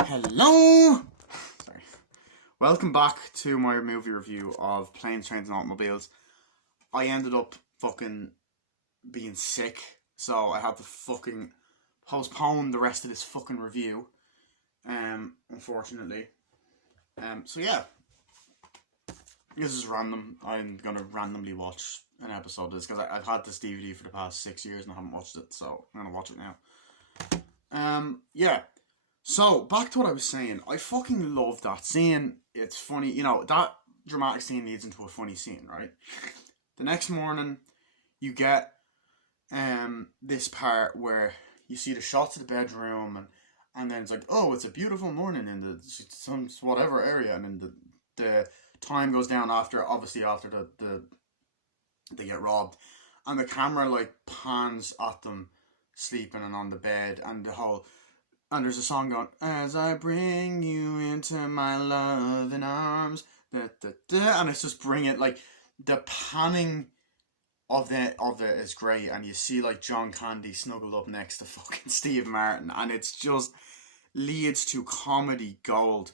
Hello! Sorry. Welcome back to my movie review of Planes, Trains and Automobiles. I ended up fucking being sick, so I had to fucking postpone the rest of this fucking review. Unfortunately. So yeah. This is random. I'm gonna randomly watch an episode of this because I've had this DVD for the past 6 years and I haven't watched it, so I'm gonna watch it now. Yeah. So, back to what I was saying. I fucking love that scene. It's funny. You know, that dramatic scene leads into a funny scene, right? The next morning, you get this part where you see the shots of the bedroom, and then it's like, oh, it's a beautiful morning in some whatever area, and then the time goes down after they get robbed, and the camera like pans at them sleeping and on the bed, and there's a song going, as I bring you into my loving arms, da, da, da, and it's just bringing, like, the panning of it is great, and you see, like, John Candy snuggled up next to fucking Steve Martin, and it's just leads to comedy gold.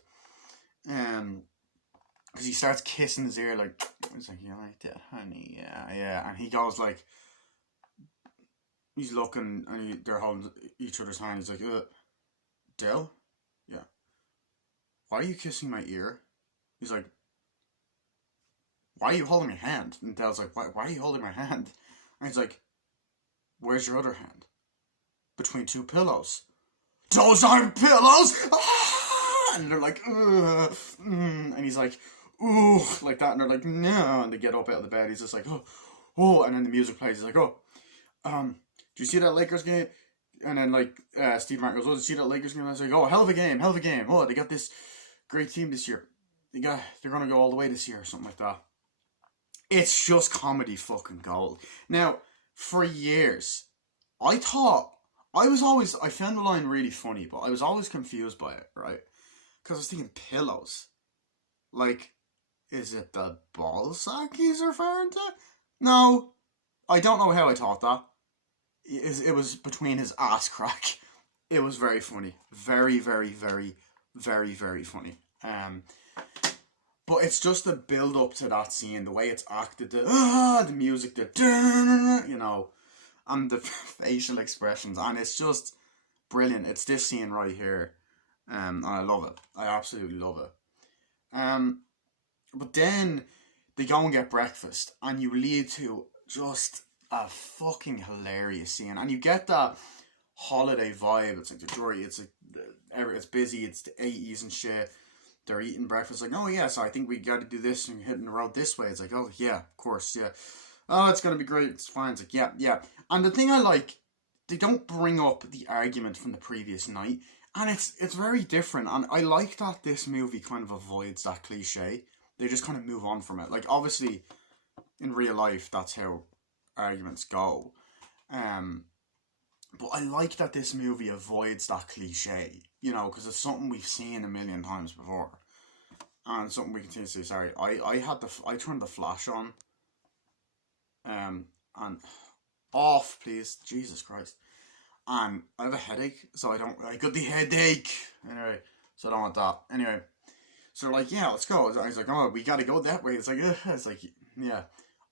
Because he starts kissing his ear, like, he's like, you like that, honey? Yeah, and he goes, like, he's looking, and they're holding each other's hand, he's like, Dell? Yeah. Why are you kissing my ear? He's like, why are you holding my hand? And Dell's like, why are you holding my hand? And he's like, where's your other hand? Between two pillows. Those aren't pillows! Ah! And they're like, ugh. And he's like, ooh, like that. And they're like, no. And they get up out of the bed. He's just like, oh. And then the music plays. He's like, do you see that Lakers game? And then, like, Steve Martin goes, oh, did you see that Lakers game? And I was like, oh, hell of a game. Oh, they got this great team this year. They're going to go all the way this year or something like that. It's just comedy fucking gold. Now, for years, I found the line really funny, but I was always confused by it, right? Because I was thinking, pillows. Like, is it the ball sack he's referring to? No. I don't know how I thought that. It was between his ass crack. It was very funny. Very, very, very, very, very funny. But it's just the build up to that scene, the way it's acted, the music, you know, and the facial expressions, and it's just brilliant. It's this scene right here, and I love it. I absolutely love it. But then they go and get breakfast, and you lead to just a fucking hilarious scene, and you get that holiday vibe. It's like the joy. It's like it's busy. It's the 80s and shit. They're eating breakfast. Like, oh yeah, so I think we got to do this and hitting the road this way. It's like, oh yeah, of course, yeah. Oh, it's gonna be great. It's fine. It's like, yeah. And the thing I like, they don't bring up the argument from the previous night, and it's very different. And I like that this movie kind of avoids that cliche. They just kind of move on from it. Like, obviously, in real life, that's how arguments go. But I like that this movie avoids that cliche, you know, because it's something we've seen a million times before, and something we continue to see. Sorry, I turned the flash on, and off, please, Jesus Christ, and I have a headache, so I got the headache anyway, so I don't want that anyway. So they're like, yeah, let's go. I was like, oh, we gotta go that way. It's like, yeah,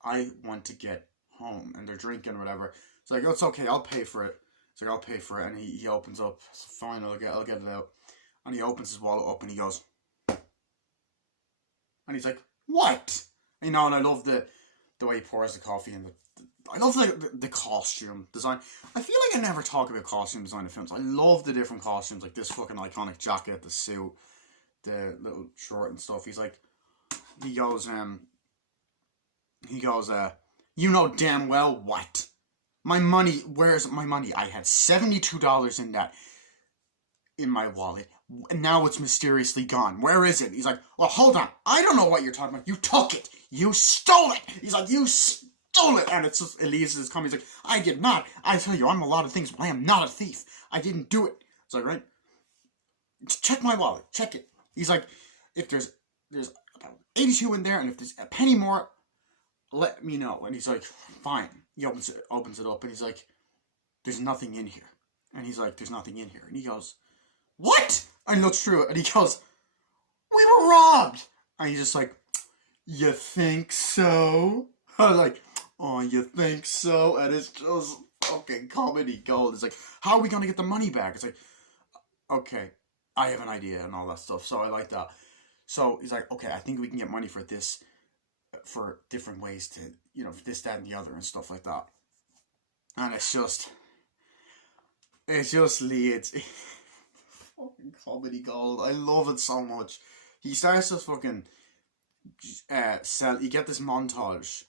I want to get home, and they're drinking or whatever. It's like, oh, it's okay, I'll pay for it. It's like, I'll pay for it, and he opens up. Fine, I'll get it out. And he opens his wallet up, and he goes, and he's like, what? You know, and I love the way he pours the coffee, and I love the costume design. I feel like I never talk about costume design in films. I love the different costumes, like this fucking iconic jacket, the suit, the little short and stuff. He goes, you know damn well what? My money, where's my money? I had $72 in my wallet, and now it's mysteriously gone. Where is it? He's like, well, hold on. I don't know what you're talking about. You took it. You stole it. He's like, you stole it. And it's just, Elise is coming. He's like, I did not. I tell you, I'm a lot of things, but I am not a thief. I didn't do it. It's like, right? Check my wallet. Check it. He's like, if there's about 82 in there, and if there's a penny more, let me know. And he's like, fine. He opens it up, and he's like, there's nothing in here. And he's like, there's nothing in here. And he goes, what? And he looks through it and he goes, "We were robbed!" And he's just like, "You think so?" I was like, "Oh, you think so?" And it's just fucking comedy gold. It's like, how are we gonna get the money back? It's like, okay, I have an idea and all that stuff. So I like that. So he's like, okay, I think we can get money for this, for different ways to, for this, that, and the other and stuff like that. And it just leads. Fucking comedy gold. I love it so much. He starts to fucking sell. You get this montage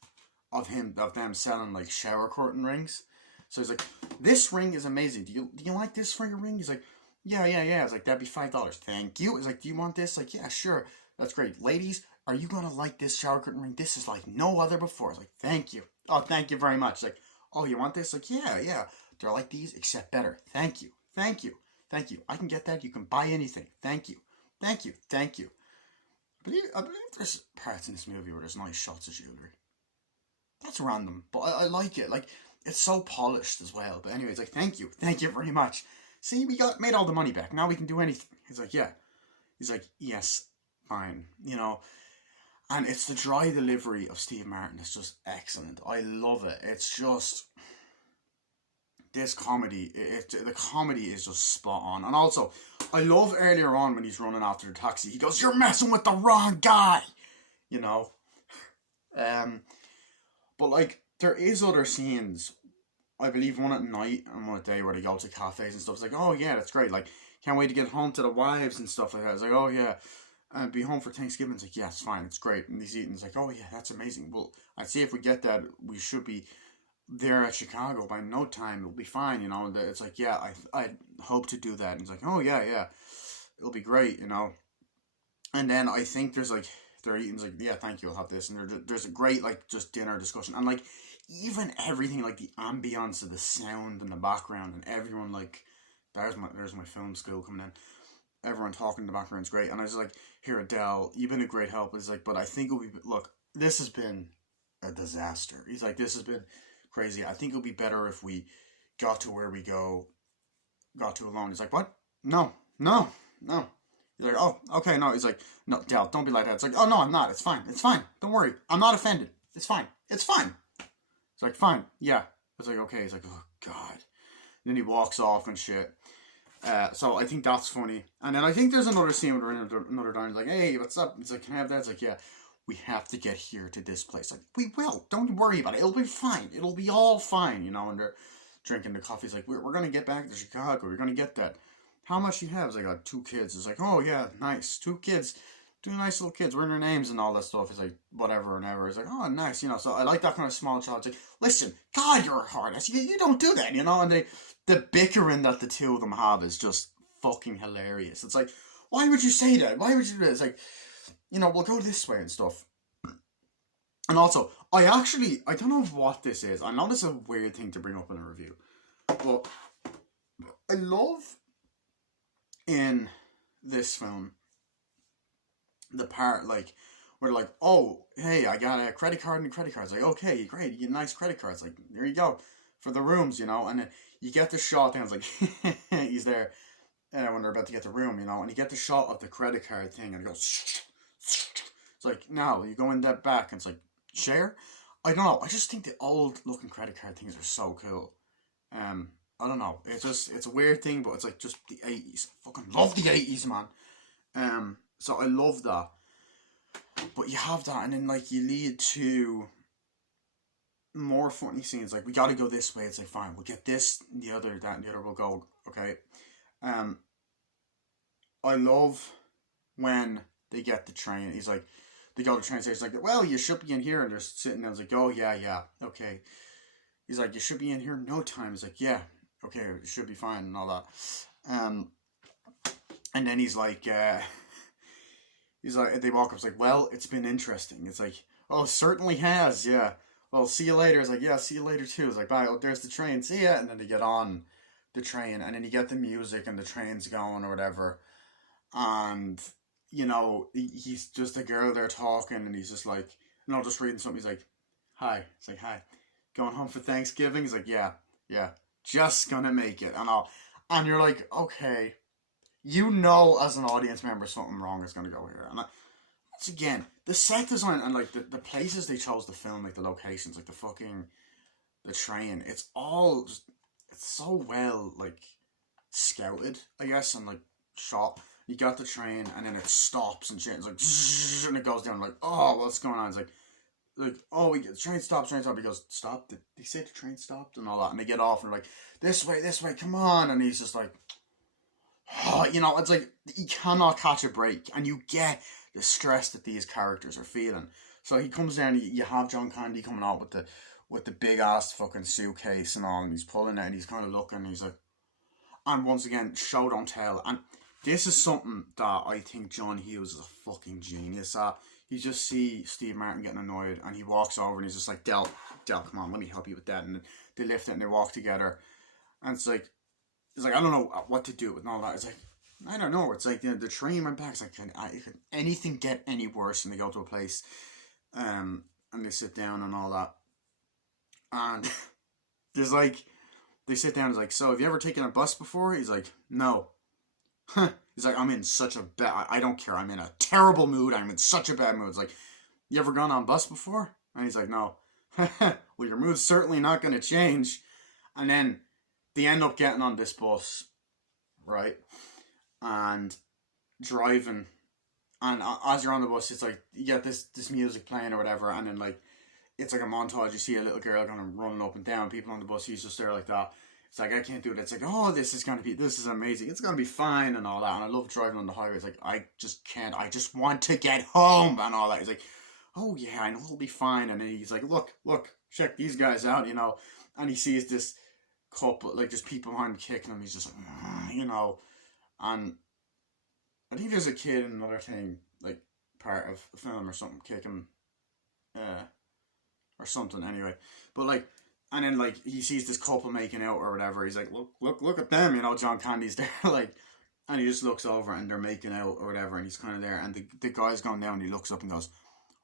of them selling like shower curtain rings. So he's like, "This ring is amazing. Do you like this for your ring?" He's like, "Yeah, yeah, yeah." It's like, "That'd be $5. Thank you." He's like, "Do you want this?" Like, "Yeah, sure. That's great. Ladies, are you gonna like this shower curtain ring? This is like no other before." It's like, "Thank you. Oh, thank you very much." It's like, "Oh, you want this?" Like, "Yeah, yeah. They're like these except better. Thank you. Thank you. Thank you. I can get that. You can buy anything. Thank you. Thank you. Thank you." I believe there's parts in this movie where there's nice shots of jewelry. That's random, but I like it. Like, it's so polished as well. But anyways, like, "Thank you very much. See, we made all the money back. Now we can do anything." He's like, "Yeah." He's like, "Yes, fine." And it's the dry delivery of Steve Martin. It's just excellent. I love it. It's just this comedy. The comedy is just spot on. And also, I love earlier on when he's running after the taxi. He goes, "You're messing with the wrong guy," you know. But like, there is other scenes. I believe one at night and one at day where they go to cafes and stuff. It's like, "Oh yeah, that's great. Like, can't wait to get home to the wives and stuff like that." It's like, "Oh yeah, and be home for Thanksgiving." It's like, "Yeah, it's fine. It's great." And he's eating. It's like, "Oh yeah, that's amazing. Well, I'd say if we get that, we should be there at Chicago by no time. It'll be fine." It's like, "Yeah, I hope to do that." And he's like, "Oh yeah, yeah, it'll be great." And then I think there's like, they're eating. It's like, "Yeah, thank you. I'll have this." And there's a great like just dinner discussion, and like even everything, like the ambience of the sound in the background and everyone, like, there's my film school coming in. Everyone talking in the background is great. And I was like, "Here, Adele, you've been a great help." It's like, "But I think look, this has been a disaster." He's like, "This has been crazy. I think it'll be better if we got to where we got to alone." He's like, "What? No, no, no." He's like, "Oh, okay, no." He's like, "No, Dell, don't be like that." It's like, "Oh, no, I'm not. It's fine. It's fine. Don't worry. I'm not offended. It's fine. It's fine." It's like, "Fine, yeah." It's like, "Okay." He's like, "Oh, God." And then he walks off and shit. So I think that's funny. And then I think there's another scene where another diner. He's like, "Hey, what's up?" He's like, "Can I have that?" It's like, "Yeah, we have to get here to this place." Like, "We will. Don't worry about it. It'll be fine. It'll be all fine." And they're drinking the coffee. He's like, we're going to get back to Chicago. We're going to get that. "How much do you have?" He's like, "I got 2 kids." It's like, "Oh, yeah, nice. 2 kids. 2 nice little kids. What are their names?" And all that stuff. He's like, "Whatever and ever." He's like, "Oh, nice." So I like that kind of small child. It's like, "Listen, God, you're a hard ass. You don't do that." And the bickering that the two of them have is just fucking hilarious. It's like, why would you say that? Why would you do that? It's like, we'll go this way and stuff. And also, I don't know what this is. I know this is a weird thing to bring up in a review. But I love in this film the part like where like, "Oh, hey, I got a credit card and a credit card." It's like, "Okay, great, you get nice credit cards. Like, there you go for the rooms." And then you get the shot and it's like he's there when they're about to get the room. And you get the shot of the credit card thing and it goes it's like, "Now you go in that back," and it's like, "Share." I don't know. I just think the old looking credit card things are so cool. I don't know. It's a weird thing, but it's like just the 80s. I fucking love the 80s, man. So I love that. But you have that, and then like you lead to more funny scenes. Like, we got to go this way. It's like, fine, we'll get this, the other, that, and the other. We'll go. Okay. Um, I love when they get the train. He's like, they go to the train station. He's like, "Well, you should be in here," and they're sitting there. I was like, "Oh yeah, yeah, okay." He's like, "You should be in here no time." He's like, "Yeah, okay, it should be fine," and all that. And then he's like, they walk up. It's like, "Well, it's been interesting." It's like, "Oh, certainly has, yeah. Well, see you later." It's like, "Yeah, see you later too." It's like, "Bye. Oh, there's the train. See ya." And then they get on the train, and then you get the music, and the train's going or whatever, and he's just a girl there talking, and he's just like, just reading something. He's like, "Hi." It's like, "Hi. Going home for Thanksgiving?" He's like, "Yeah, yeah. Just gonna make it," and all. And you're like, okay. you know as an audience member something wrong is going to go here. And once again, the set design and like the places they chose to film, like the locations, like the train, it's all just, it's so well like scouted, I guess, and like shot. You got the train and then it stops and shit. It's like and it goes down. Like, oh, what's going on? It's like oh, we get the train stops, train stops. He goes, stop. Did they say the train stopped and all that? And they get off and like this way, come on. And he's just like, oh, you know, it's like you cannot catch a break, and you get the stress that these characters are feeling. So he comes down. You have John Candy coming out with the big ass fucking suitcase and all, and he's pulling it, and he's kind of looking. And he's like, and once again, show don't tell. And this is something that I think John Hughes is a fucking genius at. You just see Steve Martin getting annoyed, and he walks over and he's just like, Del, come on, let me help you with that. And they lift it and they walk together. And it's like, I don't know what to do with all that. It's like, I don't know. It's like the train went back. It's like, can anything get any worse? And they go to a place, and they sit down and all that. And there's like, they sit down. It's like, so have you ever taken a bus before? He's like, no. He's like, I'm in such a bad, I don't care. I'm in a terrible mood. I'm in such a bad mood. It's like, you ever gone on bus before? And he's like, no. Well, your mood's certainly not going to change. And then they end up getting on this bus, right? And driving. And as you're on the bus, it's like, you get this music playing or whatever. And then like, it's like a montage. You see a little girl kind of running up and down. People on the bus, he's just there like that. It's like, I can't do it. It's like, oh, this is amazing. It's going to be fine and all that. And I love driving on the highway. It's like, I just can't. I just want to get home and all that. He's like, oh, yeah, I know it'll be fine. And then he's like, look, check these guys out, you know. And he sees this couple, like, just people behind him kicking him. He's just like, you know. And I think there's a kid in another thing, like, part of the film or something, kicking, or something anyway. But, like, and then, like, he sees this couple making out or whatever. He's like, look at them, you know, John Candy's there, like, and he just looks over and they're making out or whatever, and he's kind of there, and the guy's going down, and he looks up and goes,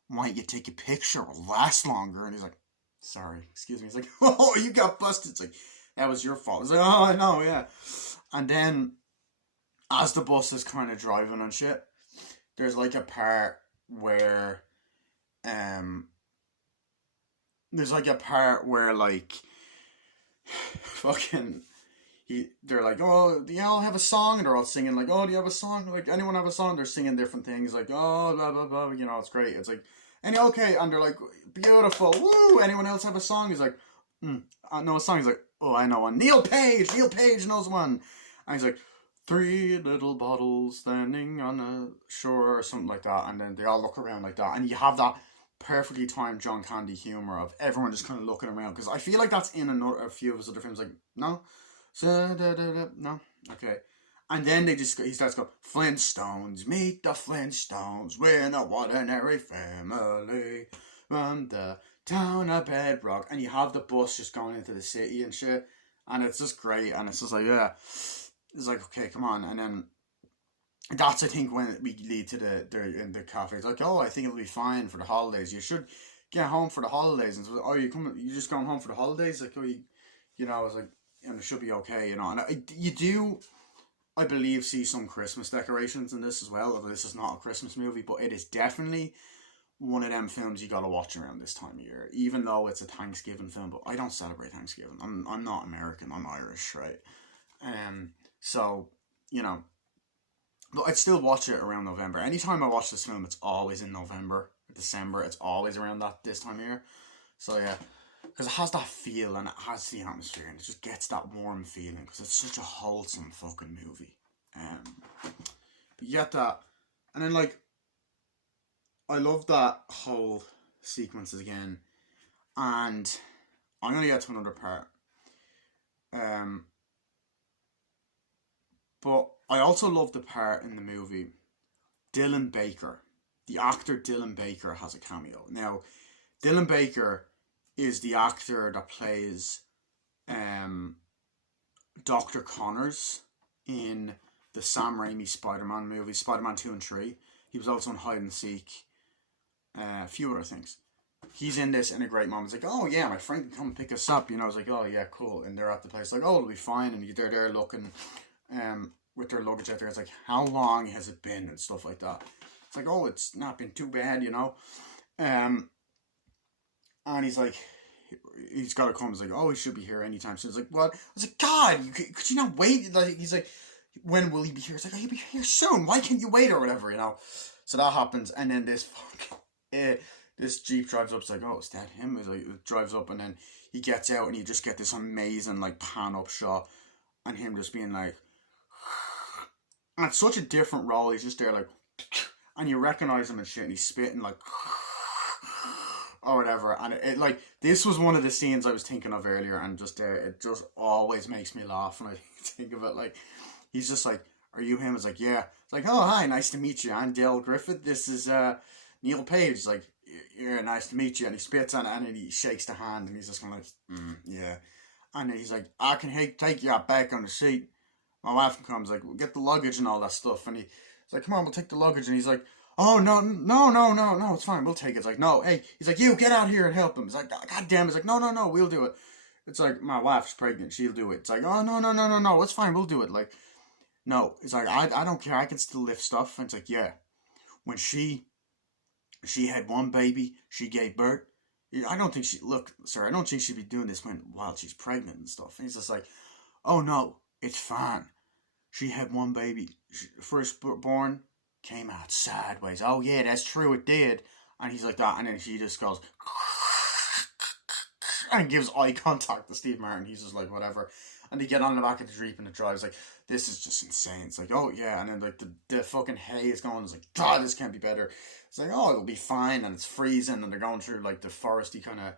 why don't you take a picture? It'll last longer. And he's like, sorry, excuse me. He's like, oh, you got busted. It's like, that was your fault. He's like, oh, I know, yeah. And then, as the bus is kind of driving and shit, there's, like, a part where, like, fucking, they're like, oh, do y'all have a song? And they're all singing, like, oh, do you have a song? Like, anyone have a song? They're singing different things, like, oh, blah, blah, blah, you know, it's great. It's like, okay, and they're like, beautiful, woo, anyone else have a song? He's like, I know a song. He's like, oh, I know one. Neil Page knows one. And he's like, 3 little bottles standing on a shore, or something like that. And then they all look around like that. And you have that perfectly timed John Candy humor of everyone just kind of looking around, because I feel like that's in a few of his other films. Like, no, no, okay. And then he starts going, Flintstones, meet the Flintstones, we're no ordinary family from the town of Bedrock. And you have the bus just going into the city and shit, and it's just great. And it's just like, yeah, it's like, okay, come on. And then that's, I think, when we lead to in the cafe. It's like, oh, I think it'll be fine for the holidays. You should get home for the holidays. And so, oh, you just going home for the holidays? Like, oh, you know, I was like, and it should be okay, you know. And you do, I believe, see some Christmas decorations in this as well. Although this is not a Christmas movie, but it is definitely one of them films you gotta watch around this time of year. Even though it's a Thanksgiving film, but I don't celebrate Thanksgiving. I'm not American. I'm Irish, right? So, you know. But I'd still watch it around November. Anytime I watch this film, it's always in November, December. It's always around this time of year. So yeah, because it has that feel and it has the atmosphere and it just gets that warm feeling because it's such a wholesome fucking movie. But you get that, and then like, I love that whole sequences again, and I'm gonna get to another part. But I also love the part in the movie, Dylan Baker, the actor Dylan Baker, has a cameo. Now, Dylan Baker is the actor that plays Dr. Connors in the Sam Raimi Spider-Man movies, Spider-Man 2 and 3. He was also in Hide and Seek, a few other things. He's in this in a great moment. He's like, oh yeah, my friend can come pick us up. You know, I was like, oh yeah, cool. And they're at the place, like, oh, it'll be fine. And they're there looking. with their luggage out there. It's like, how long has it been and stuff like that. It's like, oh, it's not been too bad, you know. And he's like, he's got to come. He's like, oh, he should be here anytime soon. He's like, what? I was like, God, could you not wait? Like, he's like, when will he be here? He's like, oh, he'll be here soon. Why can't you wait or whatever, you know? So that happens, and then this Jeep drives up. It's like, oh, is that him? He's like, it drives up, and then he gets out, and you just get this amazing like pan up shot, and him just being like, and it's such a different role. He's just there like, and you recognize him and shit, and he's spitting like, or whatever. And it like, this was one of the scenes I was thinking of earlier, and just it just always makes me laugh when I think of it. Like, he's just like, are you him? It's like, yeah. It's like, oh, hi, nice to meet you. I'm Dale Griffith. This is Neil Page. It's like, yeah, nice to meet you. And he spits on it, and then he shakes the hand, and he's just kind of like, yeah. And then he's like, I can take you out back on the seat. My wife comes like, we'll get the luggage and all that stuff. And he's like, come on, we'll take the luggage. And he's like, oh, no, it's fine, we'll take it. It's like, no, hey. He's like, you, get out here and help him. It's like, God damn. It's like, no, we'll do it. It's like, my wife's pregnant, she'll do it. It's like, oh, no, it's fine, we'll do it. Like, no. It's like, I don't care, I can still lift stuff. And it's like, yeah. When she had one baby, she gave birth. I don't think I don't think she'd be doing this while she's pregnant and stuff. And he's just like, oh no, it's fine. She had one baby. Firstborn came out sideways. Oh yeah, that's true, it did. And he's like that, and then she just goes and gives eye contact to Steve Martin. He's just like, whatever. And they get on the back of the Jeep and it drives like, this is just insane. It's like, oh yeah, and then like the fucking hay is going. It's like, God, this can't be better. It's like, oh, it'll be fine, and it's freezing, and they're going through like the foresty kind of,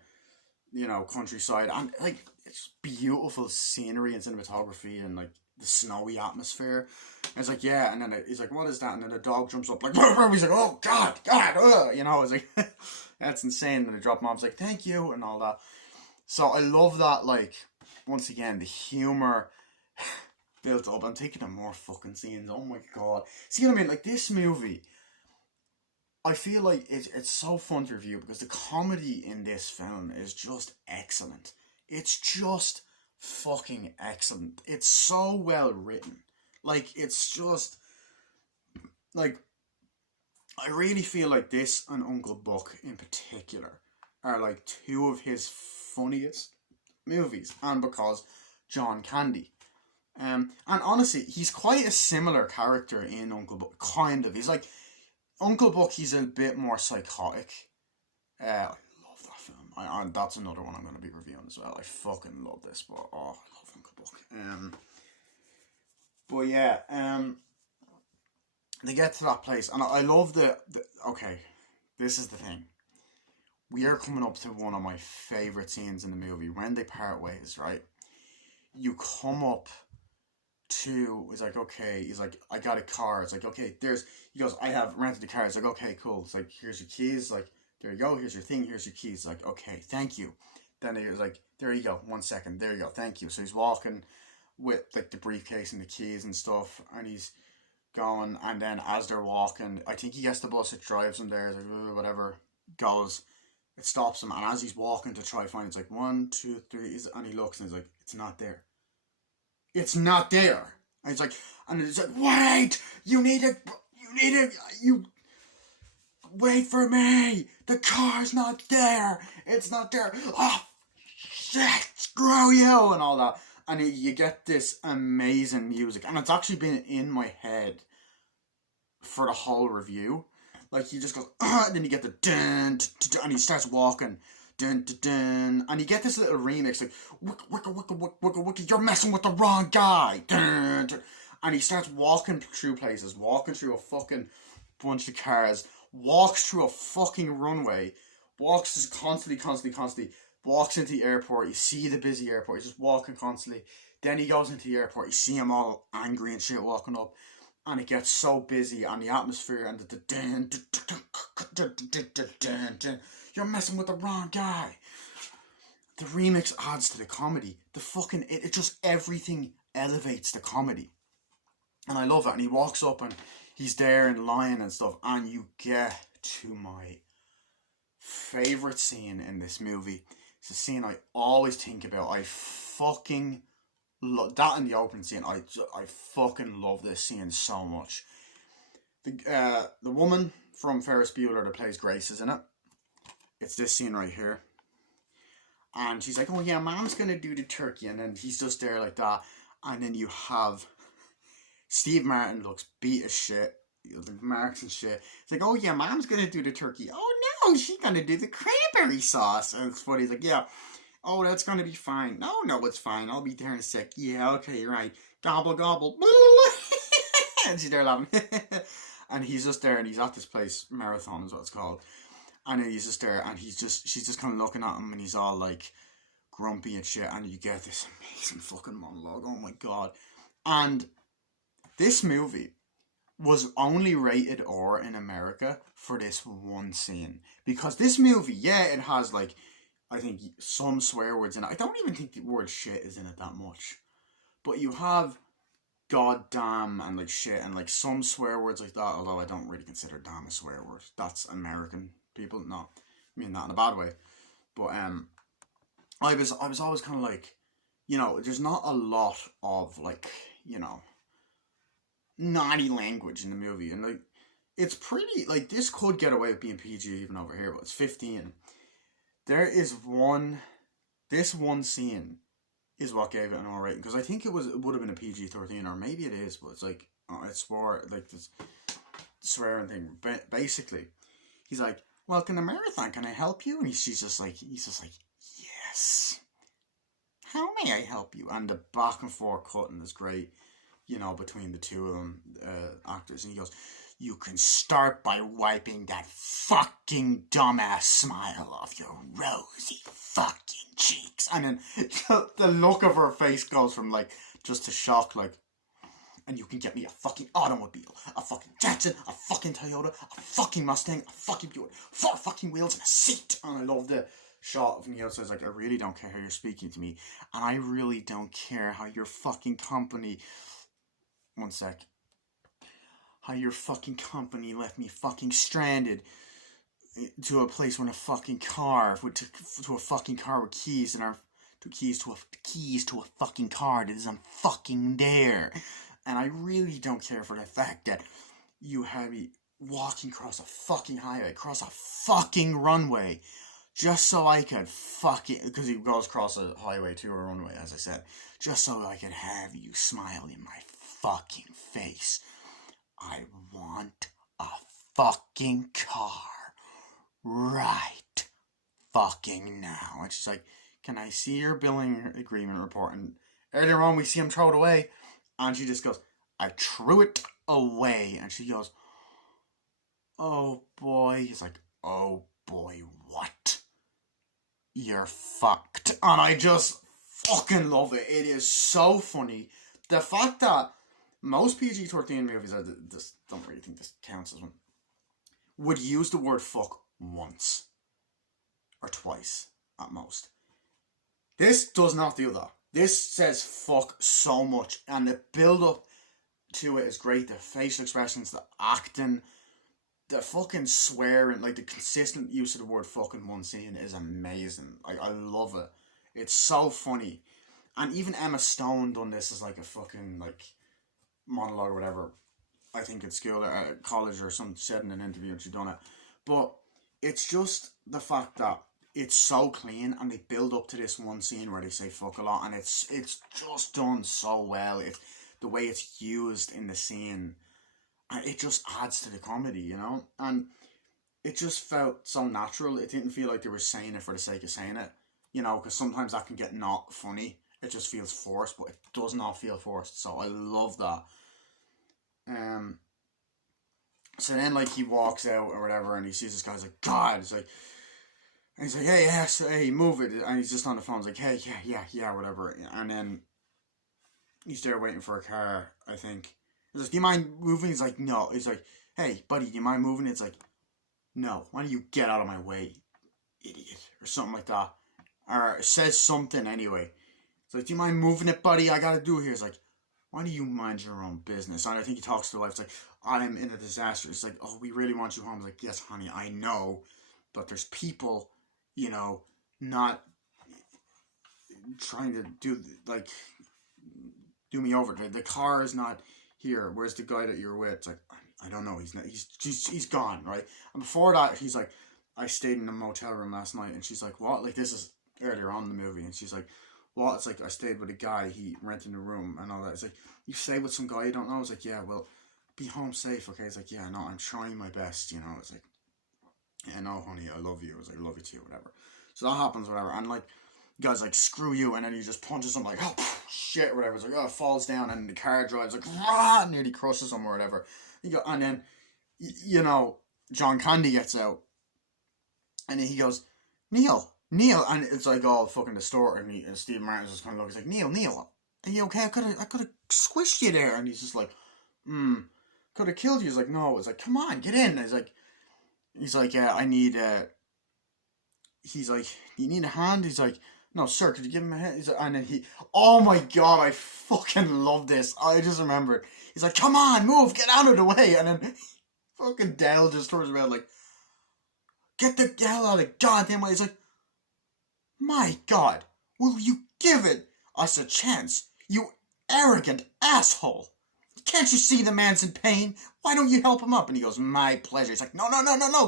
you know, countryside, and like it's beautiful scenery and cinematography and like the snowy atmosphere. And it's like, yeah, and then he's like, what is that? And then the dog jumps up like, he's like, oh God, you know, it's like, that's insane. And the drop mom's like, thank you, and all that. So I love that, like, once again, the humor built up. I'm taking in more fucking scenes. Oh my God. See what I mean? Like, this movie, I feel like it's so fun to review because the comedy in this film is just excellent. It's just fucking excellent. It's so well written. Like, it's just, like, I really feel like this and Uncle Buck in particular are like two of his funniest movies, and because John Candy. And honestly, he's quite a similar character in Uncle Buck, kind of. He's like, Uncle Buck, he's a bit more psychotic. I love that film. And that's another one I'm going to be reviewing as well. I fucking love this, but I love Uncle Buck. But yeah, they get to that place, and I love okay, this is the thing. We are coming up to one of my favourite scenes in the movie, when they part ways, right? You come up to, he's like, okay, he's like, I got a car. It's like, okay, he goes, I have rented a car. It's like, okay, cool. It's like, here's your keys. Like, there you go. Here's your thing. Here's your keys. It's like, okay, thank you. Then he was like, there you go. 1 second. There you go. Thank you. So he's walking with like the briefcase and the keys and stuff, and he's going, and then as they're walking, I think he gets the bus, it drives him there, it's like, whatever, goes, it stops him, and as he's walking to try to find it, it's like 1, 2, 3, and he looks and he's like, it's not there. It's not there. And he's like, wait, you wait for me. The car's not there. It's not there. Oh, shit, screw you, and all that. And you get this amazing music, and it's actually been in my head for the whole review. Like, he just goes, and then you get the dun, and he starts walking, dun, dun, dun, and you get this little remix, like, wicka, you're messing with the wrong guy, dun, dun, and he starts walking through places, walking through a fucking bunch of cars, walks through a fucking runway, walks just constantly, walks into the airport, you see the busy airport, he's just walking constantly, then he goes into the airport, you see him all angry and shit walking up, and it gets so busy, and the atmosphere, and you're messing with the wrong guy. The remix adds to the comedy. The fucking, it just, everything elevates the comedy. And I love it, and he walks up, and he's there in line and stuff, and you get to my favourite scene in this movie. It's a scene I always think about. I fucking that in the opening scene, I fucking love this scene so much. The woman from Ferris Bueller that plays Grace is in it. It's this scene right here. And she's like, oh yeah, mom's gonna do the turkey. And then he's just there like that. And then you have Steve Martin looks beat as shit. The marks and shit. It's like, oh yeah, mom's gonna do the turkey. Oh no, she's gonna do the cranberry sauce. And it's funny. He's like, yeah. Oh, that's gonna be fine. No, it's fine. I'll be there in a sec. Yeah, okay, you're right. Gobble, gobble. And she's there laughing. And he's just there, and he's at this place, Marathon is what it's called. And he's just there, and she's just kind of looking at him, and he's all like grumpy and shit. And you get this amazing fucking monologue. Oh my god! And this movie was only rated R in America for this one scene, because this movie, yeah, it has like, I think some swear words in it. I don't even think the word shit is in it that much, but you have goddamn and like shit and like some swear words like that. Although I don't really consider damn a swear word. That's American people, not I mean that in a bad way. But I was always kind of like, you know, there's not a lot of like, you know, naughty language in the movie, and like it's pretty like this could get away with being PG even over here, but it's 15. There is this one scene is what gave it an R rating, because I think it would have been a PG-13, or maybe it is, but it's like it's swore like this swearing thing. Basically, he's like, "Welcome to Marathon. Can I help you?" And he's just like, "Yes. How may I help you?" And the back and forth cutting is great, you know, between the two of them actors. And he goes, "You can start by wiping that fucking dumbass smile off your rosy fucking cheeks." And then the look of her face goes from like just to shock, like, "And you can get me a fucking automobile, a fucking Jetson, a fucking Toyota, a fucking Mustang, a fucking Buick, 4 fucking wheels and a seat." And I love the shot from the outside. It's like, I really don't care how you're speaking to me, and I really don't care how your fucking company... One sec. How your fucking company left me fucking stranded to a place with a fucking car, to a fucking car with keys, and keys to a fucking car that isn't fucking there. And I really don't care for the fact that you had me walking across a fucking highway, across a fucking runway, just so I could fucking, because he goes across a highway to a runway, as I said, just so I could have you smile in my fucking face. I want a fucking car right fucking now. And she's like, "Can I see your billing agreement report?" And earlier on we see him throw it away, and she just goes, "I threw it away." And she goes, "Oh boy." He's like, "Oh boy, what? You're fucked." And I just fucking love it. It is so funny. The fact that most PG-13 movies, I just don't really think this counts as one, would use the word fuck once or twice at most. This does not do that. This says fuck so much, and the build up to it is great. The facial expressions, the acting, the fucking swearing, like the consistent use of the word fuck in one scene is amazing. I love it. It's so funny. And even Emma Stone done this as like a fucking like monologue or whatever, I think at school or at college or something, said in an interview, and she done it. But it's just the fact that it's so clean, and they build up to this one scene where they say fuck a lot, and it's just done so well. It's the way it's used in the scene, and it just adds to the comedy, you know. And it just felt so natural. It didn't feel like they were saying it for the sake of saying it, you know, because sometimes that can get not funny. It just feels forced, but it does not feel forced. So I love that. So then like he walks out or whatever, and he sees this guy's like, "God," it's like, and he's like, "Hey, yes, hey, move it," and he's just on the phone. He's like, "Hey, yeah, whatever," and then he's there waiting for a car, I think. He's like, "Do you mind moving?" He's like, "No." He's like, "Hey, buddy, do you mind moving?" It's like, "No, why don't you get out of my way, idiot," or something like that, or it says something anyway. It's like, "Do you mind moving it, buddy? I gotta do it here." It's like, "Why do you mind your own business?" And I think he talks to the wife. It's like, "I'm in a disaster." It's like, "Oh, we really want you home." It's like, "Yes, honey, I know, but there's people, you know, not trying to do, like, do me over. The car is not here. Where's the guy that you're with? It's like, I don't know. He's not. He's gone, right? And before that, he's like, I stayed in a motel room last night, and she's like, what? Like, this is earlier on in the movie, and she's like, what? It's like, I stayed with a guy. He rented a room and all that. It's like, you stay with some guy you don't know? It's like, yeah, well, be home safe, okay? It's like, yeah, no, I'm trying my best, you know? It's like, yeah, no, honey, I love you. It's like, I love you too, whatever. So that happens, whatever, and like, the guy's like, screw you, and then he just punches him like, oh, shit, whatever. It's like, oh, falls down, and the car drives like, rah, nearly crushes him or whatever. And then, you know, John Candy gets out, and he goes, Neil, and it's like all fucking distorted, and Steve Martin's just kind of looking, he's like, Neil, are you okay? I could have squished you there, and he's just like, could have killed you. He's like, no. It's like, come on, get in. He's like, yeah, I need. He's like, you need a hand. He's like, no, sir, could you give him a hand? He's like, and then oh my god, I fucking love this. I just remembered. He's like, come on, move, get out of the way, and then fucking Dell just turns around like, get the hell out of the goddamn way. He's like, my god, will you give us a chance, you arrogant asshole? Can't you see the man's in pain? Why don't you help him up? And he goes, my pleasure. He's like, no.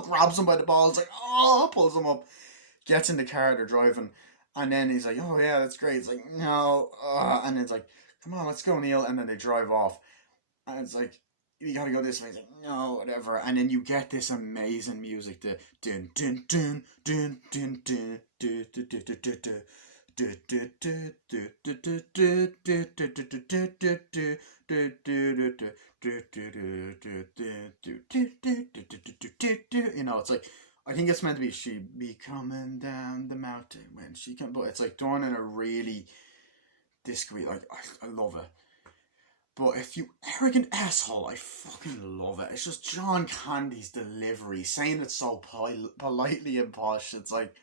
Grabs him by the balls, like, oh, pulls him up. Gets in the car, they're driving. And then he's like, oh yeah, that's great. It's like, no. And then it's like, come on, let's go, Neil. And then they drive off. And it's like, you gotta go this way. He's like, no, whatever. And then you get this amazing music. The dun dun dun dun dun dun dun dun dun dun dun dun. You know, it's like, I think it's meant to be she be coming down the mountain when she can, but it's like done in a really discreet, like, I love it. But if you arrogant asshole, I fucking love it. It's just John Candy's delivery, saying it so politely and posh. It's like,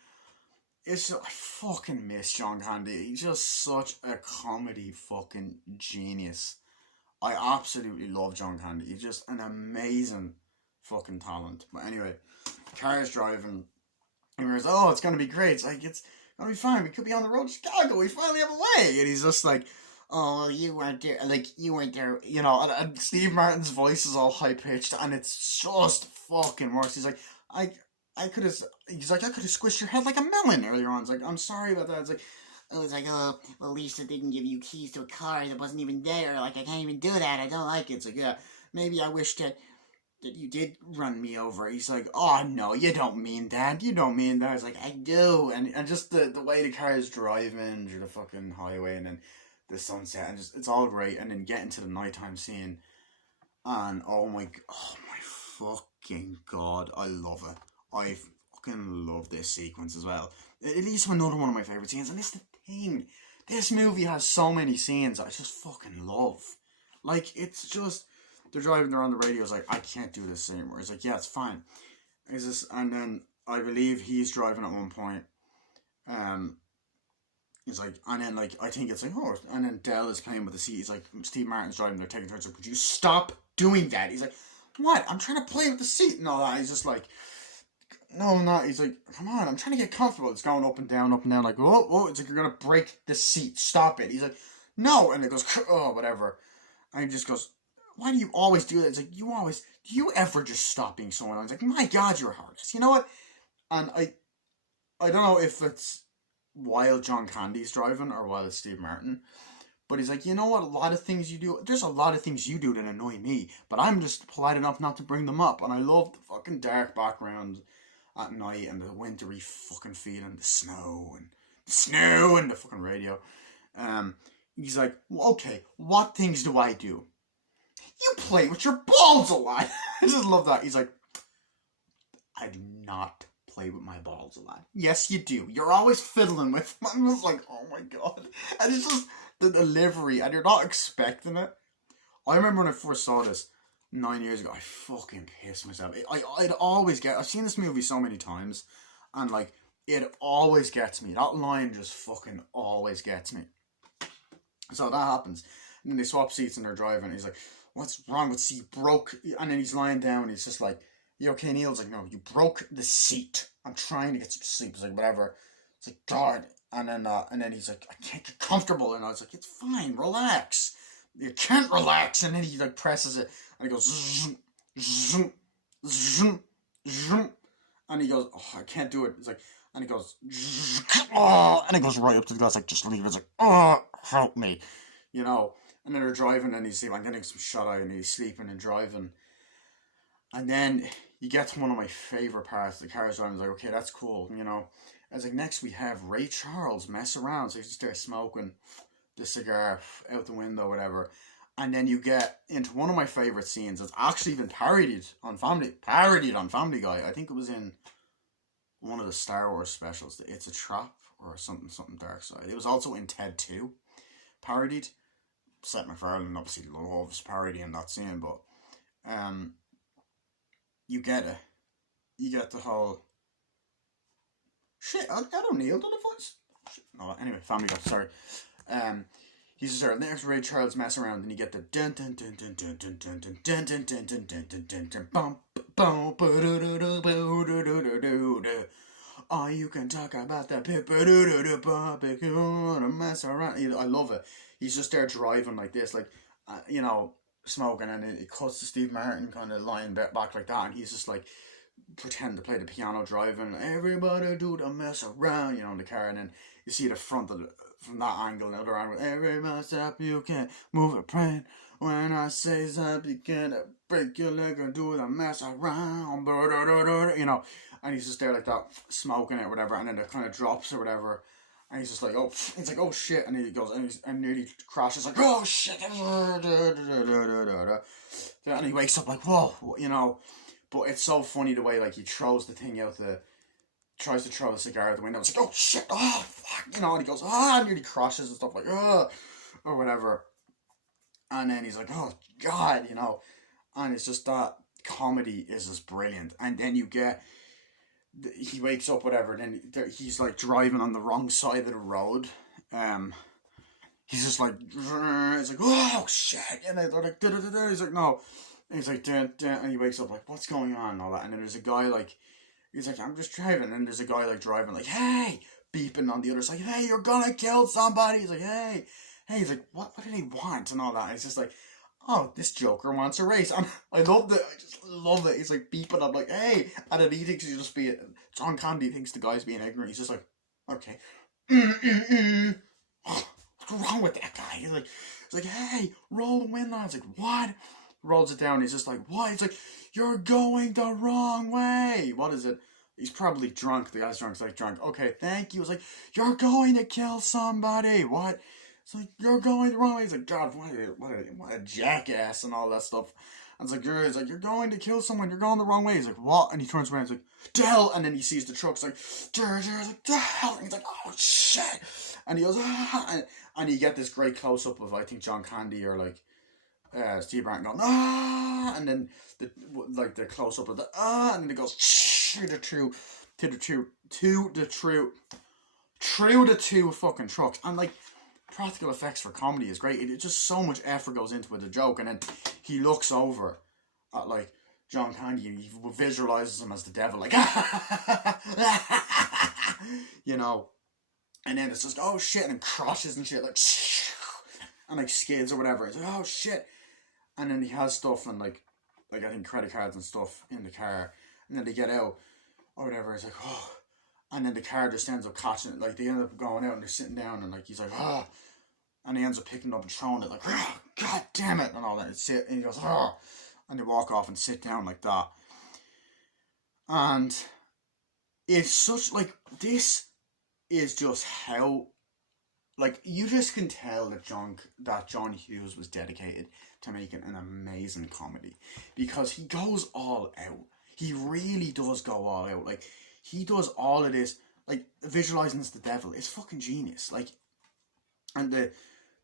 it's just, I fucking miss John Candy. He's just such a comedy fucking genius. I absolutely love John Candy. He's just an amazing fucking talent. But anyway, car's driving, and we're like, oh, it's gonna be great. It's like, it's gonna be fine. We could be on the road to Chicago. We finally have a way. And he's just like, oh, you weren't there. Like, you weren't there. You know, and Steve Martin's voice is all high pitched, and it's just fucking worse. He's like, I could have. He's like, I could have squished your head like a melon earlier on. It's like, I'm sorry about that. It's like, oh, well, Lisa didn't give you keys to a car that wasn't even there. Like, I can't even do that. I don't like it. It's like, yeah, maybe I wish that you did run me over. He's like, oh, no, you don't mean that. You don't mean that. It's like, I do. And just the way the car is driving through the fucking highway, and then the sunset, and just, it's all great. And then getting to the nighttime scene, and oh my fucking god, I love it. I fucking love this sequence as well. It leads to another one of my favourite scenes, and this is the thing. This movie has so many scenes I just fucking love. Like, it's just, they're driving, they're on the radio, it's like, I can't do this anymore. It's like, yeah, it's fine. It's just, and then I believe he's driving at one point. He's like, and then like, I think it's like, oh, and then Dell is playing with the seat. He's like, Steve Martin's driving, they're taking turns. Like, could you stop doing that? He's like, what? I'm trying to play with the seat and all that. He's just like, no, I'm not. He's like, come on, I'm trying to get comfortable. It's going up and down, like, whoa. It's like, you're going to break the seat. Stop it. He's like, no. And it goes, oh, whatever. And he just goes, why do you always do that? It's like, do you ever just stop being so annoying? It's like, my God, you're hardest. You know what? And I don't know if it's while John Candy's driving or while it's Steve Martin. But he's like, you know what? There's a lot of things you do that annoy me. But I'm just polite enough not to bring them up. And I love the fucking dark background at night, and the wintry fucking feeling, the snow and the fucking radio. He's like, well, okay, what things do I do? You play with your balls a lot. I just love that. He's like, I do not play with my balls a lot. Yes, you do. You're always fiddling with them. I'm just like, oh my god. And it's just the delivery, and you're not expecting it. I remember when I first saw this 9 years ago, I fucking pissed myself. I've seen this movie so many times, and like, it always gets me. That line just fucking always gets me. So that happens. And then they swap seats and they're driving. He's like, what's wrong with seat? Broke. And then he's lying down and he's just like, you okay, Neil? He's like, no, you broke the seat. I'm trying to get some sleep. It's like, whatever. It's like, God. And then he's like, I can't get comfortable, and I was like, it's fine, relax. You can't relax, and then he like presses it, and he goes, zoom, zoom, zoom, zoom, and he goes, oh, I can't do it. He's like, and he goes, oh, and he goes right up to the glass, like, just leave it. It's like, oh, help me, you know. And then they're driving, and he's like, I'm getting some shut eye, and he's sleeping and driving. And then you get to one of my favourite parts. The car's driving. I was like, okay, that's cool, you know. I was like, next we have Ray Charles mess around. So he's just there smoking the cigar out the window, whatever. And then you get into one of my favourite scenes. It's actually been parodied on Family Guy. I think it was in one of the Star Wars specials. It's a Trap or something Dark Side. It was also in Ted 2, parodied. Seth MacFarlane obviously loves parodying that scene, but you get it. You get the whole shit. Ed O'Neill done the voice. No, anyway, Family Guy. Sorry. He's just there. Next, Ray Charles mess around, and you get the dun dun dun dun dun dun dun dun dun dun dun dun dun dun dun dun bum bum ba. Oh, you can talk about the big you wanna mess around. I love it. He's just there driving like this, like you know, smoking, and it cuts to Steve Martin kind of lying back like that, and he's just like pretend to play the piano driving. Everybody do the mess around, you know, in the car, and then you see the front of from that angle, the other angle. Every mess up you can move a brain. When I say something, you can't break your leg and do the mess around, you know. And he's just there like that, smoking it or whatever, and then it kind of drops or whatever. And he's just like, oh, it's like, oh shit, and he goes, and nearly crashes, like, oh shit, and he wakes up like, whoa, you know. But it's so funny the way, like, he throws the thing out tries to throw the cigar out the window. It's like, oh shit, oh fuck, you know, and he goes, and nearly crashes and stuff like, or whatever. And then he's like, oh god, you know. And it's just that comedy is just brilliant. And then you get, he wakes up, whatever, and then he's like driving on the wrong side of the road. He's just like, he's like, oh shit, and they're like, he's like, no. And he's like, and he wakes up like, what's going on and all that. And then there's a guy like, he's like, I'm just driving. And there's a guy like driving like, hey, beeping on the other side, hey, you're gonna kill somebody. He's like, hey. He's like, what did he want and all that. And it's just like, oh, this Joker wants a race. And I loved it. I just love it. He's like beeping. I'm like, hey. And then he thinks he's just being, John Candy thinks the guy's being ignorant. He's just like, okay. What's wrong with that guy? He's like, hey, roll the window. I was like, what? Rolls it down. He's just like, what? He's like, you're going the wrong way. What is it? He's probably drunk. The guy's drunk. It's like, drunk. Okay, thank you. It's like, you're going to kill somebody. What? It's like, you're going the wrong way. He's like, God, what a jackass and all that stuff. And it's like, you're going to kill someone. You're going the wrong way. He's like, what? And he turns around. He's like, Dell. And then he sees the truck. It's like, Dell. And he's like, oh, shit. And he goes, and you get this great close-up of, I think, John Candy or, like, Steve Martin going, and then the close-up of the, and then it goes, to the two fucking trucks. And, like, practical effects for comedy is great. It just so much effort goes into it, the joke, and then he looks over at like John Candy and he visualizes him as the devil, like you know, and then it's just oh shit, and then crashes and shit, like and like skids or whatever. It's like oh shit, and then he has stuff and like I think credit cards and stuff in the car, and then they get out or whatever. It's like oh. And then the car just ends up catching it. Like, they end up going out and they're sitting down and, like, he's like, oh. And he ends up picking it up and throwing it, like, oh, God damn it. And all that. And he goes, oh. And they walk off and sit down like that. And it's such, like, this is just how, like, you just can tell that John Hughes was dedicated to making an amazing comedy. Because he goes all out. He really does go all out. Like, he does all of this, like, visualizing as the devil. It's fucking genius. Like, and the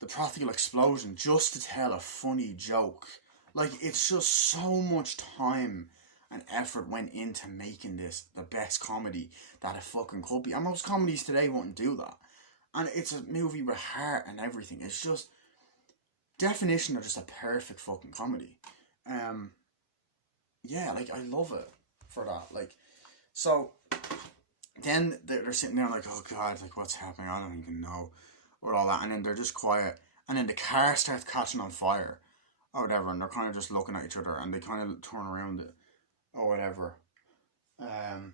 practical explosion just to tell a funny joke. Like, it's just so much time and effort went into making this the best comedy that it fucking could be. And most comedies today wouldn't do that. And it's a movie with heart and everything. It's just definition of just a perfect fucking comedy. Yeah, like, I love it for that. Like, so then they're sitting there like, oh God, like what's happening? I don't even know, or all that. And then they're just quiet, and then the car starts catching on fire, or whatever, and they're kind of just looking at each other, and they kind of turn around it, or whatever, and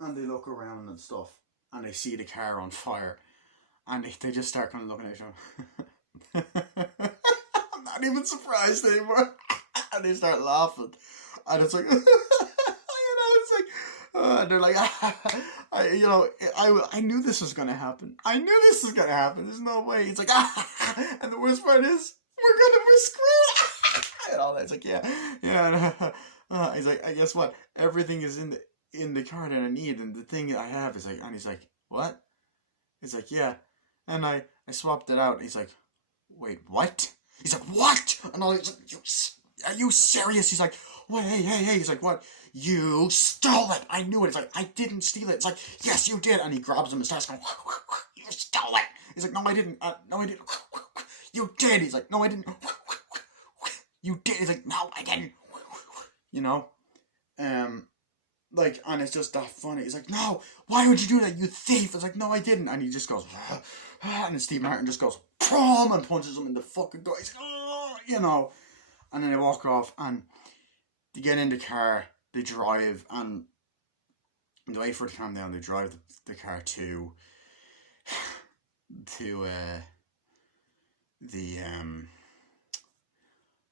they look around and stuff, and they see the car on fire, and they just start kind of looking at each other. I'm not even surprised anymore. And they start laughing, and it's like, it's like, and they're like, I knew this was gonna happen. I knew this was gonna happen. There's no way. It's like, and the worst part is, we're screwed. And all that. It's like, yeah. And, he's like, I guess what? Everything is in the car that I need, and the thing I have is like, and he's like, what? He's like, yeah, and I swapped it out. He's like, wait, what? He's like, what? And all he's like, are you serious? He's like, what? Hey. He's like, what? You stole it. I knew it. He's like, I didn't steal it. It's like, yes, you did. And he grabs him and starts going, you stole it. He's like, no, I didn't. No, I didn't. You did. He's like, no, I didn't. You did. He's like, no, I didn't. You know? Like, and it's just that funny. He's like, no, why would you do that, you thief? It's like, no, I didn't. And he just goes, and then Steve Martin just goes, prom, and punches him in the fucking door. He's like, oh, you know. And then they walk off, and they get in the car, they drive, and they wait for it to calm down. They drive the car to the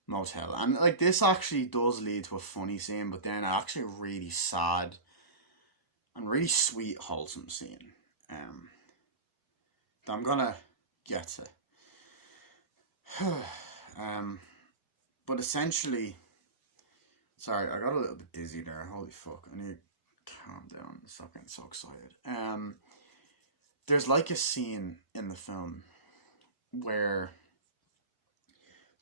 motel, and like this actually does lead to a funny scene, but then actually a really sad and really sweet, wholesome scene. That I'm gonna get to. But essentially, sorry, I got a little bit dizzy there. Holy fuck! I need to calm down. Stop getting so excited. There's like a scene in the film where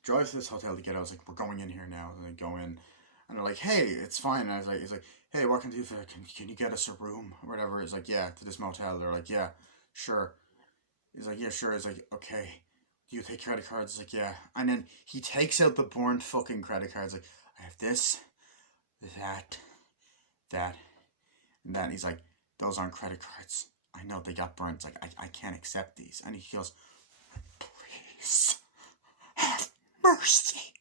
drive to this hotel to get out. I was like, we're going in here now. And they go in, and they're like, hey, it's fine. And I was like, he's like, hey, what can I do for you? Can you get us a room or whatever? It's like, yeah, to this motel. They're like, yeah, sure. He's like, yeah, sure.'s like, okay. Do you take credit cards? He's like, yeah. And then he takes out the burnt fucking credit cards. Like, I have this, that, and that. And he's like, those aren't credit cards. I know they got burnt. It's like, I can't accept these. And he goes, please have mercy.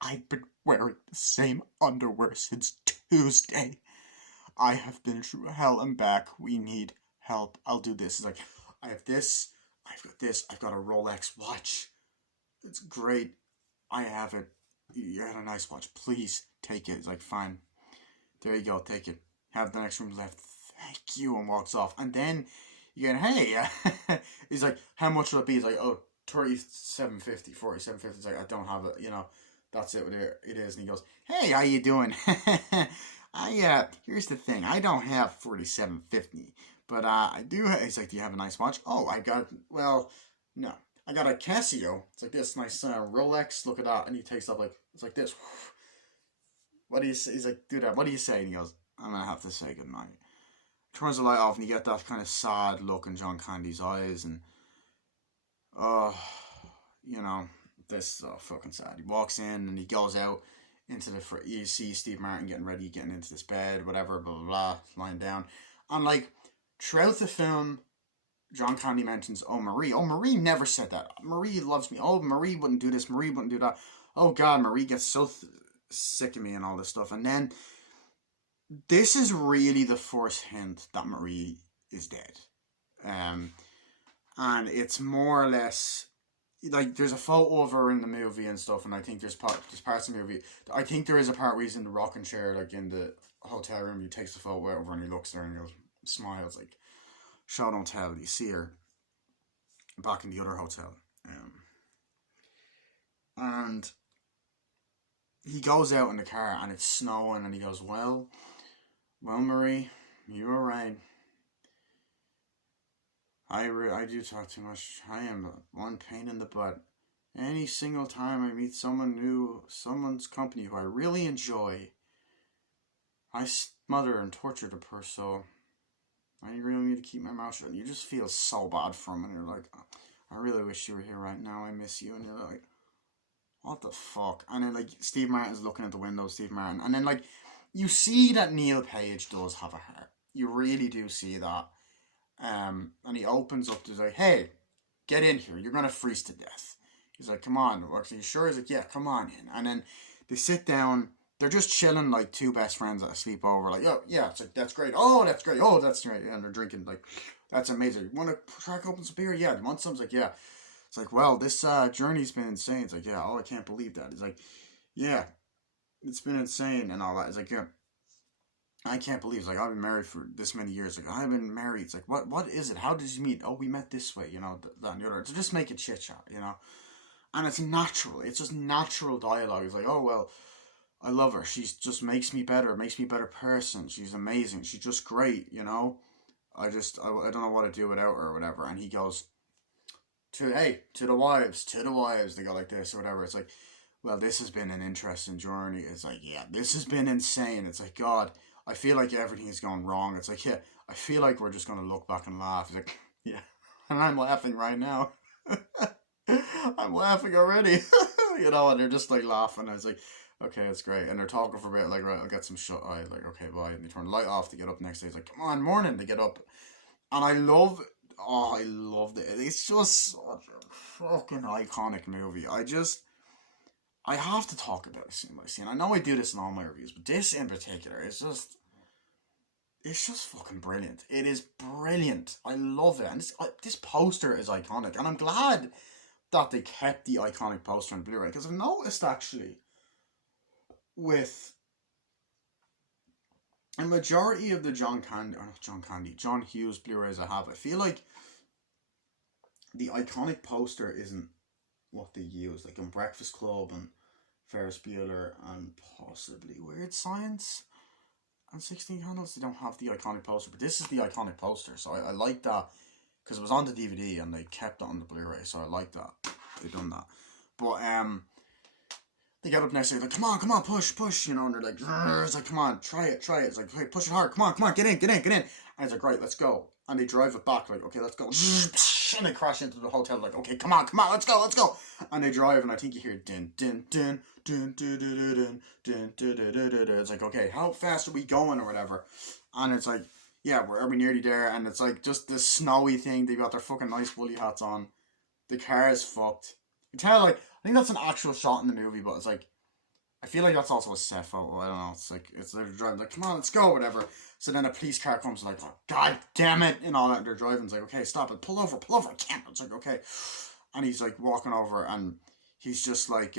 I've been wearing the same underwear since Tuesday. I have been through hell and back. We need help. I'll do this. It's like, I have this. I've got this. I've got a Rolex watch. It's great. I have it. You got a nice watch. Please take it. It's like, fine. There you go. Take it. Have the next room left. Thank you. And walks off. And then you get, hey. He's like, how much will it be? He's like, oh, $37.50, $47.50. It's like, I don't have it. You know, that's it. It is. And he goes, hey, how you doing? Here's the thing. I don't have $47.50. But I do. He's like, do you have a nice watch? Oh, I got. Well, no, I got a Casio. It's like this nice Rolex. Look at that. And he takes up like it's like this. What do you say? He's like, do that. What do you say? And he goes, I'm gonna have to say goodnight. Turns the light off, and you get that kind of sad look in John Candy's eyes, and you know, this is so fucking sad. He walks in and he goes out into the. You see Steve Martin getting ready, getting into this bed, whatever, blah blah blah, lying down, and like. Throughout the film, John Candy mentions, oh, Marie. Oh, Marie never said that. Marie loves me. Oh, Marie wouldn't do this. Marie wouldn't do that. Oh, God, Marie gets so sick of me and all this stuff. And then, this is really the first hint that Marie is dead. And it's more or less, like, there's a photo of her in the movie and stuff, and I think there's parts of the movie. I think there is a part where he's in the rocking chair, like, in the hotel room. He takes the photo over and he looks there and he goes, smiles like show don't tell. You see her back in the other hotel, and he goes out in the car and it's snowing and he goes, well Marie, you were right. I do talk too much. I am one pain in the butt. Any single time I meet someone new, someone's company who I really enjoy, I smother and torture the person. So I really need to keep my mouth shut. And you just feel so bad for him. And you're like, I really wish you were here right now. I miss you. And you're like, what the fuck? And then, like, Steve Martin's looking at the window, Steve Martin. And then, like, you see that Neil Page does have a heart. You really do see that. And he opens up to like, hey, get in here. You're gonna freeze to death. He's like, come on. Are you sure? He's like, yeah, come on in. And then they sit down. They're just chilling like two best friends at a sleepover. Like, oh yeah, it's like that's great. Oh, that's great. Oh, that's great. And they're drinking like, that's amazing. You want to crack open some beer? Yeah. Do you want some? It's like, yeah. It's like, well, this journey's been insane. It's like, yeah. Oh, I can't believe that. It's like, yeah, it's been insane and all that. It's like, yeah. I can't believe it's like I've been married for this many years. Like I've been married. It's like what is it? How did you meet? Oh, we met this way. That and the other. To just make it chit chat. And it's natural. It's just natural dialogue. It's like, oh well, I love her. She's just makes me better. Makes me a better person. She's amazing. She's just great. I don't know what to do without her or whatever. And he goes to the wives. They go like this or whatever. It's like, well, this has been an interesting journey. It's like, yeah, this has been insane. It's like, God, I feel like everything is going wrong. It's like, yeah, I feel like we're just going to look back and laugh. It's like, yeah, and I'm laughing right now. I'm laughing already. And they're just like laughing. I was like, okay, that's great. And they're talking for a bit, like, right, I'll get some shut eye. Like, okay, bye. And they turn the light off to get up next day. It's like, come on, morning. They get up. And I loved it. It's just such a fucking iconic movie. I have to talk about it scene by scene. I know I do this in all my reviews, but this in particular is it's just fucking brilliant. It is brilliant. I love it. And this poster is iconic. And I'm glad that they kept the iconic poster on Blu-ray. Because I've noticed, actually, with a majority of the John Hughes Blu-rays I have, I feel like the iconic poster isn't what they use. Like in Breakfast Club and Ferris Bueller and possibly Weird Science and 16 Candles, they don't have the iconic poster, but this is the iconic poster, so I like that because it was on the DVD and they kept it on the Blu-ray, so I like that they done that. But they get up next day, like, come on, push, and they're like, it's like, come on, try it. It's like, hey, push it hard, come on, get in. And it's like, right, let's go. And they drive it back, like, okay, let's go. And they crash into the hotel, like, okay, come on, let's go. And they drive, and I think you hear din, din, din, din, din, din, din, din, din, din, din. It's like, okay, how fast are we going or whatever? And it's like, yeah, are we nearly there? And it's like, just this snowy thing, they've got their fucking nice woolly hats on. The car is fucked. You tell, like, I think that's an actual shot in the movie, but it's like, I feel like that's also a set photo. I don't know. It's like, they're driving, like, come on, let's go, whatever. So then a police car comes, like, oh, God damn it, and all that. And they're driving. It's like, okay, stop it. Pull over. I can't. It's like, okay. And he's, like, walking over, and he's just, like,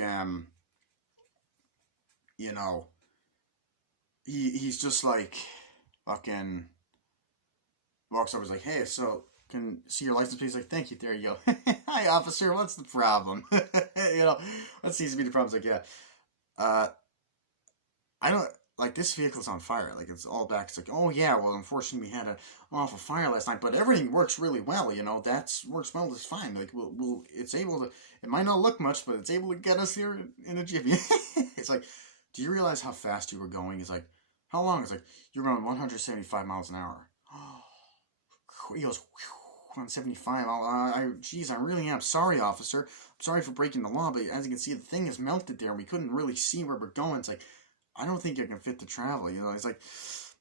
he's just, like, fucking walks over. He's like, hey, so, can see your license please? Like, thank you. There you go. Hi, officer. What's the problem? That seems to be the problem. It's like, yeah. I don't, like, this vehicle's on fire. Like, it's all back. It's like, oh yeah, well, unfortunately we had an awful fire last night, but everything works really well, works well, it's fine. Like, it's able to, it might not look much, but it's able to get us here in a jiffy. It's like, do you realize how fast you were going? It's like, how long? It's like, you're going 175 miles an hour. He goes, 175. Geez, I really am sorry, officer. I'm sorry for breaking the law, but as you can see, the thing is melted there, and we couldn't really see where we're going. It's like, I don't think I can fit to travel. He's like,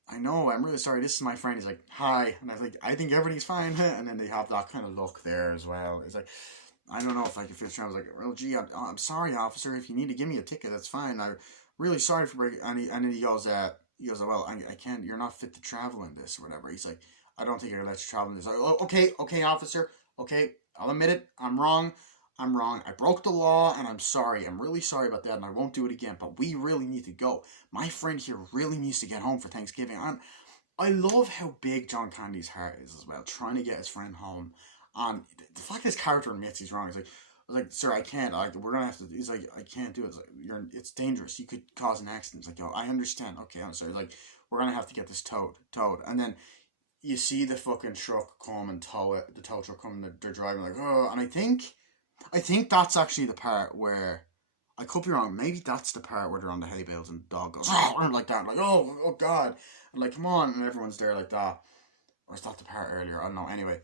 I know, I'm really sorry. This is my friend. He's like, hi. And I was like, I think everybody's fine. And then they have that kind of look there as well. It's like, I don't know if I can fit to travel. I was like, well, gee, I'm sorry, officer. If you need to give me a ticket, that's fine. I'm really sorry for breaking. And then he goes, well, I can't. You're not fit to travel in this or whatever. He's like, I don't think I can let you travel in this. Like, oh, okay, officer. Okay, I'll admit it. I'm wrong. I broke the law, and I'm sorry. I'm really sorry about that, and I won't do it again. But we really need to go. My friend here really needs to get home for Thanksgiving. I love how big John Candy's heart is as well, trying to get his friend home. And the fact his character admits he's wrong. He's like, sir, I can't. We're gonna have to. He's like, I can't do it. It's like, it's dangerous. You could cause an accident. It's like, I understand. Okay, I'm sorry. Like, we're gonna have to get this towed. And then you see the fucking truck come and tow it. The tow truck come, and they're driving like, oh. And I think that's actually the part where, I could be wrong, maybe that's the part where they're on the hay bales and the dog goes, oh, like that, like, oh God, and like, come on, and everyone's there like that. Or is that the part earlier? I don't know. Anyway,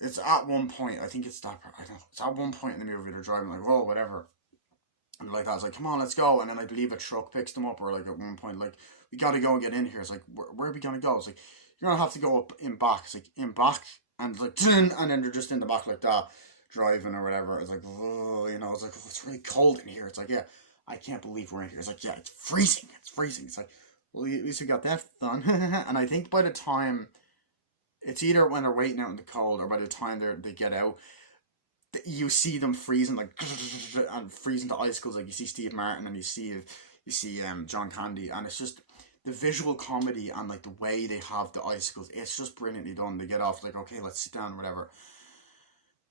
it's at one point, I think it's that part, I don't know, it's at one point in the movie they're driving like, oh, whatever. And like that, I was like, come on, let's go. And then I believe a truck picks them up, or like at one point, like, we got to go and get in here. It's like, where are we going to go? It's like, you're going to have to go up in back. It's like, in back. And it's like, and then they're just in the back like that, driving or whatever. It's like, oh, you know, it's like, oh, it's really cold in here. It's like, yeah, I can't believe we're in here. It's like, yeah, it's freezing. It's freezing. It's like, well, at least we got that done. And I think by the time, it's either when they're waiting out in the cold or by the time they get out, you see them freezing like and freezing to icicles. Like you see Steve Martin and you see John Candy, and it's just the visual comedy and like the way they have the icicles. It's just brilliantly done. They get off like, okay, let's sit down, whatever.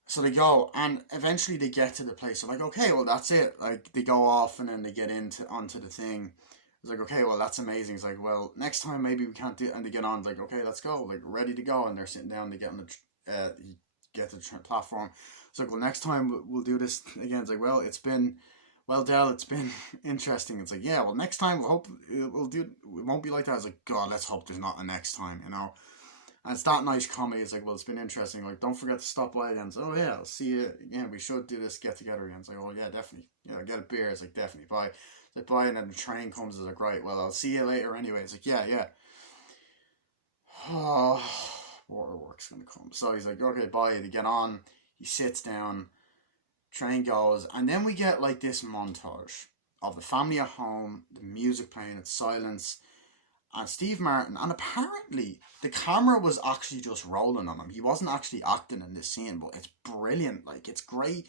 So they go, and eventually they get to the place. They're like, okay, well that's it. Like they go off and then they get onto the thing. It's like, okay, well that's amazing. It's like, well next time maybe we can't do it. And they get on, like, okay, let's go, like ready to go. And they're sitting down. They get on the get to the platform. It's like, well next time we'll do this again. It's like, well Del, it's been interesting. It's like, yeah, well next time we'll hope we'll do it won't be like that. It's like, God, let's hope there's not a next time, you know. And it's that nice comedy. It's like, well, it's been interesting. Like, don't forget to stop by again. So, oh yeah, I'll see you again. We should do this get together again. It's like, oh yeah, definitely. Yeah, get a beer. It's like, definitely. Bye. It's like, bye. And then the train comes. It's like, right, well, I'll see you later anyway. It's like, yeah. Oh, waterworks gonna come. So he's like, okay, bye. They get on. He sits down. Train goes, and then we get like this montage of the family at home, the music playing, it's silence, and Steve Martin, and apparently the camera was actually just rolling on him. He wasn't actually acting in this scene, but it's brilliant. Like, it's great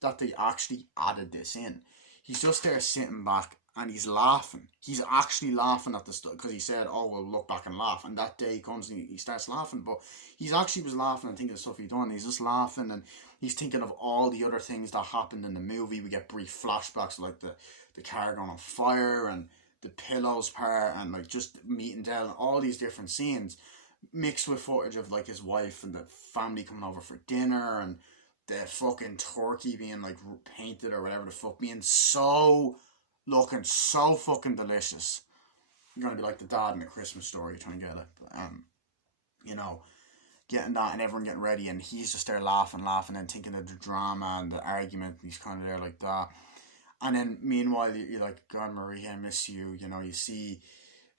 that they actually added this in. He's just there sitting back and he's laughing. He's actually laughing at the stuff because he said, oh, we'll look back and laugh. And that day comes and he starts laughing, but he's actually was laughing and thinking of stuff he'd done. He's just laughing and he's thinking of all the other things that happened in the movie. We get brief flashbacks like the car going on fire and the pillows part and like just meeting Del and all these different scenes mixed with footage of like his wife and the family coming over for dinner and the fucking turkey being like painted or whatever the fuck, being looking so fucking delicious. You're gonna be like the dad in A Christmas Story trying to get it, you know, getting that and everyone getting ready and he's just there laughing and thinking of the drama and the argument and he's kind of there like that. And then meanwhile you're like, God, Maria, I miss you. You know, you see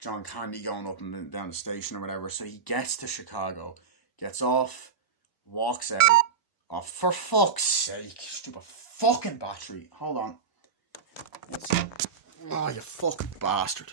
John Candy going up and down the station or whatever. So he gets to Chicago, gets off, walks out. Oh, for fuck's sake, stupid fucking battery. Hold on. Oh, you fucking bastard.